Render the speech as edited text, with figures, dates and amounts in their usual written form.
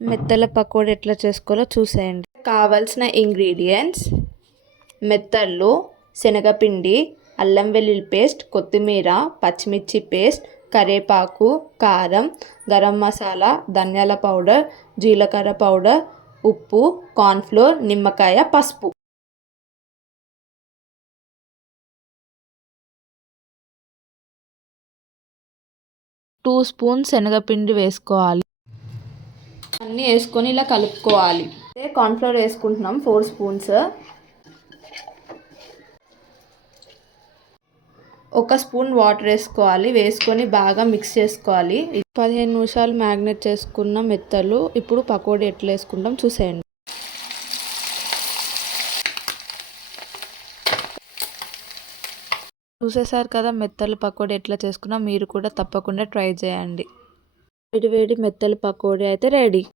మెత్తల పకోడీ ఎట్లా చేసుకోవాలో చూసేయండి. కావాల్సిన ఇంగ్రీడియంట్స్: మెత్తళ్ళు, శనగపిండి, అల్లం వెల్లుల్లి పేస్ట్, కొత్తిమీర, పచ్చిమిర్చి పేస్ట్, కరివేపాకు, కారం, గరం మసాలా, ధనియాల పౌడర్, జీలకర్ర పౌడర్, ఉప్పు, కార్న్ఫ్లోర్, నిమ్మకాయ, పసుపు. టూ స్పూన్స్ శనగపిండి వేసుకోవాలి. అన్నీ వేసుకొని ఇలా కలుపుకోవాలి. కార్న్ఫ్లోర్ వేసుకుంటున్నాం 4 స్పూన్స్. 1 స్పూన్ వాటర్ వేసుకోవాలి. వేసుకొని బాగా మిక్స్ చేసుకోవాలి. 15 నిమిషాలు మ్యాగ్నేట్ చేసుకున్న మెత్తలు ఇప్పుడు పకోడీ ఎట్లా వేసుకుంటాం చూసేయండి. చూసేసారు కదా మెత్తల పకోడీ ఎట్లా చేసుకున్నా. మీరు కూడా తప్పకుండా ట్రై చేయండి. వేడి వేడి మెత్తల పకోడీ అయితే రెడీ.